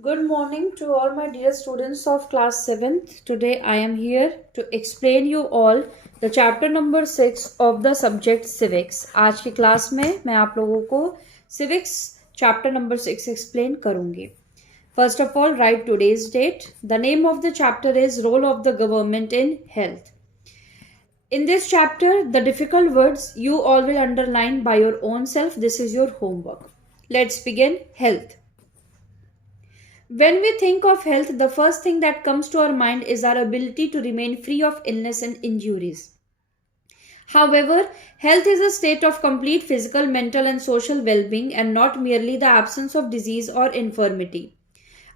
Good morning to all my dear students of class 7th. Today I am here to explain you all the chapter number 6 of the subject civics. आज की class में मैं आप लोगों को civics chapter number 6 explain करूंगी. First of all, write today's date. The name of the chapter is Role of the Government in Health. In this chapter, the difficult words you all will underline by your own self. This is your homework. Let's begin. Health. When we think of health, the first thing that comes to our mind is our ability to remain free of illness and injuries. However, health is a state of complete physical, mental, and social well being and not merely the absence of disease or infirmity.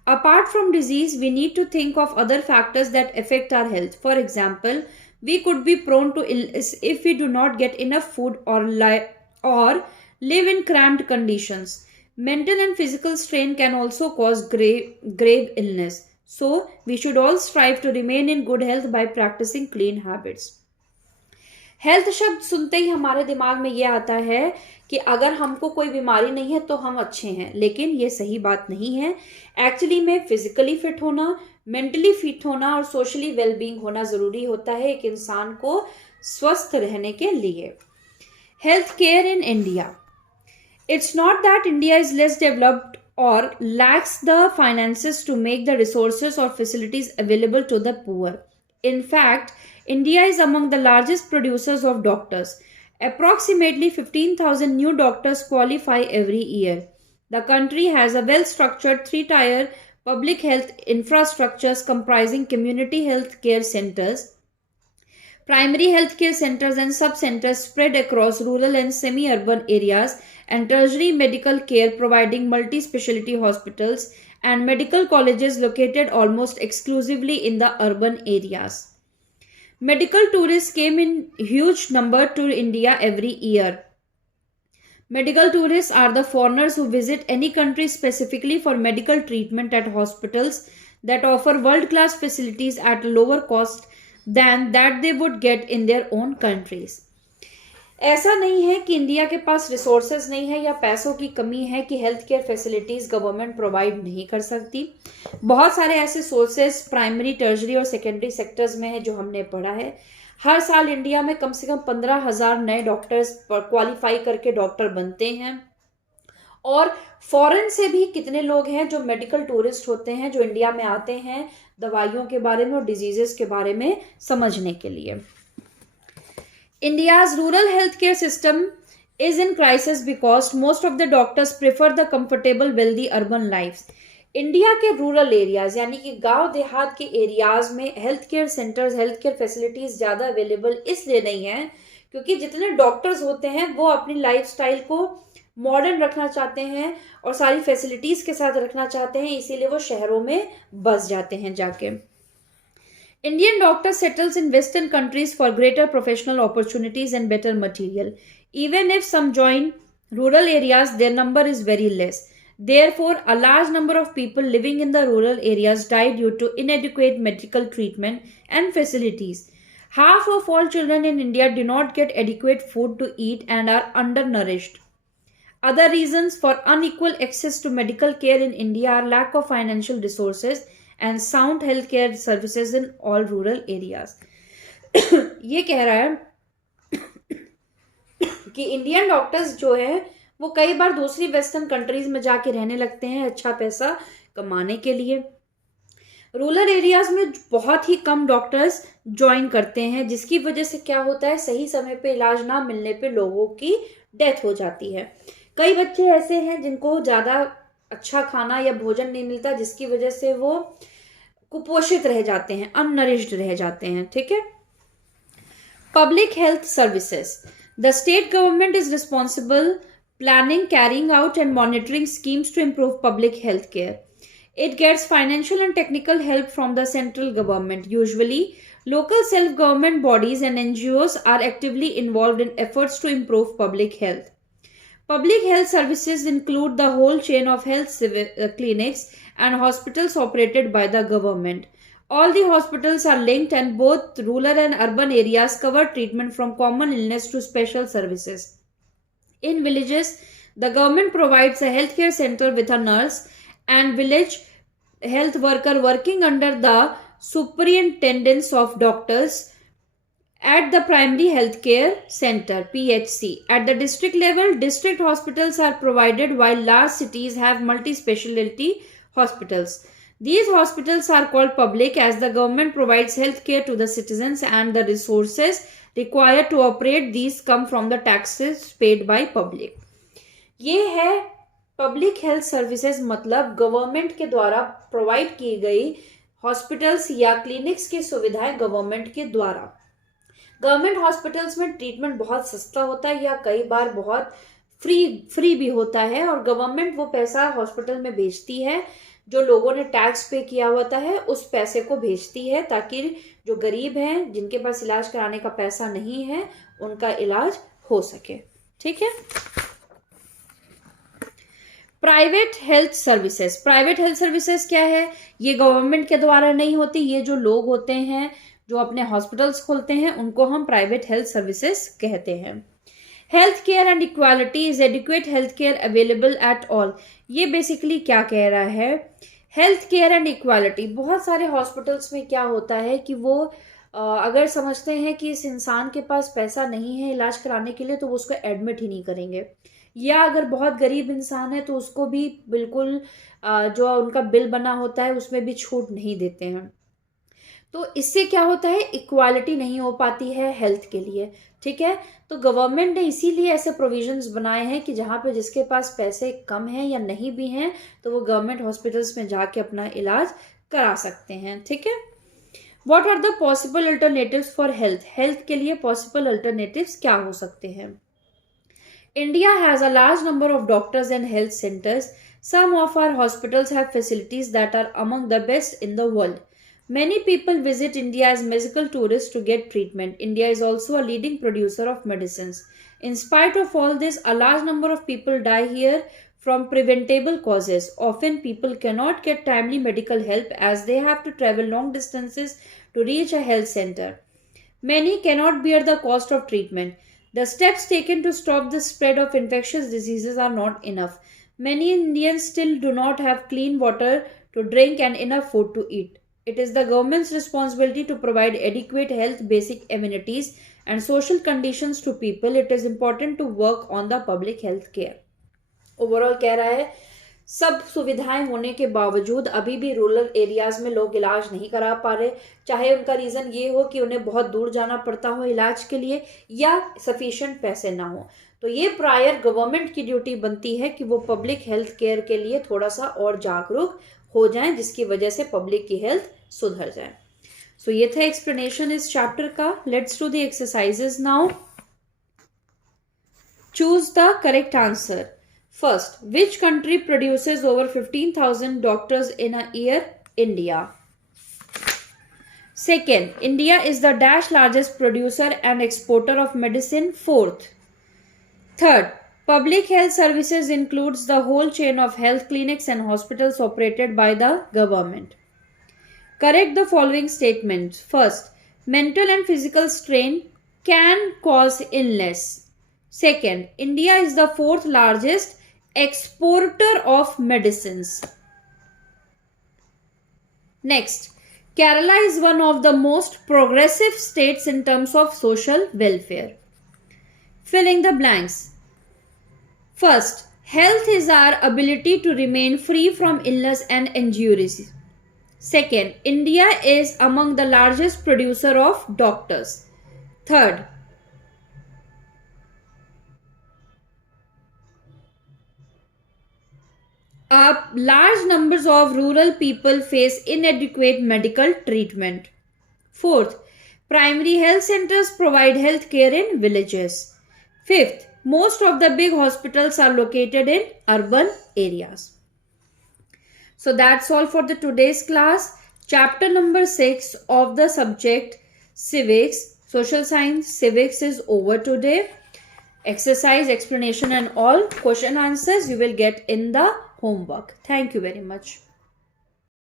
Apart from disease, we need to think of other factors that affect our health. For example, we could be prone to illness if we do not get enough food or live in cramped conditions. Mental and physical strain can also cause grave illness. So, we should all strive to remain in good health by practicing clean habits. Health शब्द सुनते ही हमारे दिमाग में ये आता है कि अगर हमको कोई बीमारी नहीं है तो हम अच्छे हैं, लेकिन ये सही बात नहीं है. एक्चुअली में फिजिकली फिट होना, मेंटली फिट होना और सोशली वेलबींग होना ज़रूरी होता है एक इंसान को स्वस्थ रहने के लिए. Health care in India. It's not that India is less developed or lacks the finances to make the resources or facilities available to the poor. In fact, India is among the largest producers of doctors. Approximately 15,000 new doctors qualify every year. The country has a well structured three-tier public health infrastructures comprising community health care centers, primary health care centers and sub-centers spread across rural and semi-urban areas, and tertiary medical care providing multi-specialty hospitals and medical colleges located almost exclusively in the urban areas. Medical tourists came in huge number to India every year. Medical tourists are the foreigners who visit any country specifically for medical treatment at hospitals that offer world-class facilities at lower cost than that they would get in their own countries. ऐसा नहीं है कि India के पास resources नहीं है या पैसों की कमी है कि health care facilities government provide नहीं कर सकती. बहुत सारे ऐसे सोर्सेज प्राइमरी, टर्जरी और सेकेंडरी सेक्टर्स में है जो हमने पढ़ा है. हर साल इंडिया में कम से कम 15,000 नए डॉक्टर्स क्वालिफाई करके डॉक्टर बनते हैं. और फॉरेन से भी कितने लोग हैं जो मेडिकल टूरिस्ट होते हैं, जो इंडिया में आते हैं दवाइयों के बारे में और डिजीजेस के बारे में समझने के लिए. India's rural healthcare system is in crisis because most of the doctors prefer the comfortable, wealthy urban lives. India के रूरल एरियाज यानी कि गांव देहात के एरियाज में health care centres, health care facilities ज़्यादा अवेलेबल इसलिए नहीं है क्योंकि जितने डॉक्टर्स होते हैं वो अपनी लाइफस्टाइल को मॉडर्न रखना चाहते हैं और सारी फैसिलिटीज़ के साथ रखना चाहते हैं, इसीलिए वो शहरों में बस जाते हैं जाके. Indian doctor settles in Western countries for greater professional opportunities and better material. Even if some join rural areas, their number is very less. Therefore, a large number of people living in the rural areas die due to inadequate medical treatment and facilities. Half of all children in India do not get adequate food to eat and are undernourished. Other reasons for unequal access to medical care in India are lack of financial resources and sound healthcare services in all rural areas. ये कह रहा है कि Indian doctors जो है वो कई बार दूसरी वेस्टर्न कंट्रीज में जाके रहने लगते हैं अच्छा पैसा कमाने के लिए. रूरल एरियाज में बहुत ही कम डॉक्टर्स ज्वाइन करते हैं, जिसकी वजह से क्या होता है, सही समय पे इलाज ना मिलने पे लोगों की डेथ हो जाती है. कई बच्चे ऐसे हैं जिनको ज़्यादा अच्छा खाना या भोजन नहीं मिलता, जिसकी वजह से वो कुपोषित रह जाते हैं, अननरिश्ड रह जाते हैं. ठीक है. Public health services. The state government is responsible planning, carrying out and monitoring schemes to improve public health care. It gets financial and technical help from the central government. Usually, local self-government bodies and NGOs are actively involved in efforts to improve public health. Public health services include the whole chain of health clinics and hospitals operated by the government. All the hospitals are linked and both rural and urban areas cover treatment from common illness to special services. In villages, the government provides a healthcare center with a nurse and village health worker working under the superintendence of doctors at the primary healthcare center PHC. At the district level, district hospitals are provided while large cities have multi-specialty hospitals. These hospitals are called public as the government provides health care to the citizens and the resources required to operate these come from the taxes paid by public. ये है public health services, मतलब government के द्वारा provide की गई hospitals या clinics की सुविधाएं गवर्नमेंट के द्वारा। गवर्नमेंट हॉस्पिटल्स में ट्रीटमेंट बहुत सस्ता होता है या कई बार बहुत फ्री भी होता है, और गवर्नमेंट वो पैसा हॉस्पिटल में भेजती है, जो लोगों ने टैक्स पे किया होता है उस पैसे को भेजती है, ताकि जो गरीब हैं जिनके पास इलाज कराने का पैसा नहीं है उनका इलाज हो सके। ठीक है। Private health services, private health services क्या है? ये गवर्नमेंट के द्वारा नहीं होती, ये जो लोग होते हैं जो अपने हॉस्पिटल्स खोलते हैं उनको हम प्राइवेट हेल्थ सर्विसेज कहते हैं। Health care and equality is adequate health care available at all. ये बेसिकली क्या कह रहा है? हेल्थ केयर एंड इक्वालिटी, बहुत सारे हॉस्पिटल्स में क्या होता है कि वो अगर समझते हैं कि इस इंसान के पास पैसा नहीं है इलाज कराने के लिए तो वो उसको एडमिट ही नहीं करेंगे, या अगर बहुत गरीब इंसान है तो उसको भी बिल्कुल जो उनका बिल बना होता है उसमें भी छूट नहीं देते हैं। तो इससे क्या होता है? इक्वालिटी नहीं हो पाती है हेल्थ के लिए। ठीक है। तो गवर्नमेंट ने इसीलिए ऐसे प्रोविजंस बनाए हैं कि जहाँ पे जिसके पास पैसे कम हैं या नहीं भी हैं तो वो गवर्नमेंट हॉस्पिटल्स में जाके अपना इलाज करा सकते हैं। ठीक है। What are the possible alternatives for health? Health के लिए पॉसिबल अल्टरनेटिव्स क्या हो सकते हैं? India has a large number of doctors and health centers. Some of our hospitals have facilities that are among the best in the world. Many people visit India as medical tourists to get treatment. India is also a leading producer of medicines. In spite of all this, a large number of people die here from preventable causes. Often people cannot get timely medical help as they have to travel long distances to reach a health center. Many cannot bear the cost of treatment. The steps taken to stop the spread of infectious diseases are not enough. Many Indians still do not have clean water to drink and enough food to eat. It is the government's responsibility to provide adequate health, basic amenities, and social conditions to people. It is important to work on the public health care. Overall कह रहा है सब सुविधाएं होने के बावजूद अभी भी रूरल एरियाज में लोग इलाज नहीं करा पा रहे, चाहे उनका रीज़न ये हो कि उन्हें बहुत दूर जाना पड़ता हो इलाज के लिए या सफिशिएंट पैसे ना हो। तो ये प्रायर गवर्नमेंट की ड्यूटी बनती है कि वो पब्लिक हेल्थ केयर के लिए थोड़ा सा और जागरूक हो जाएं, जिसकी वजह से पब्लिक की हेल्थ सुधर जाए। सो ये था एक्सप्लेनेशन इस चैप्टर का। Let's do the exercises now. Choose the correct answer. First, which country produces over 15,000 doctors in a year? India. Second, India is the dash largest producer and exporter of medicine. Fourth. Third, public health services includes the whole chain of health clinics and hospitals operated by the government. Correct the following statements. First, mental and physical strain can cause illness. Second, India is the fourth largest exporter of medicines. Next, Kerala is one of the most progressive states in terms of social welfare. Filling the blanks. First, health is our ability to remain free from illness and injuries. Second, India is among the largest producer of doctors. Third, large numbers of rural people face inadequate medical treatment. Fourth, primary health centers provide health care in villages. Fifth, most of the big hospitals are located in urban areas. So that's all for the today's class. Chapter number 6 of the subject civics, social science, civics is over today. Exercise, explanation and all question answers you will get in the homework. Thank you very much.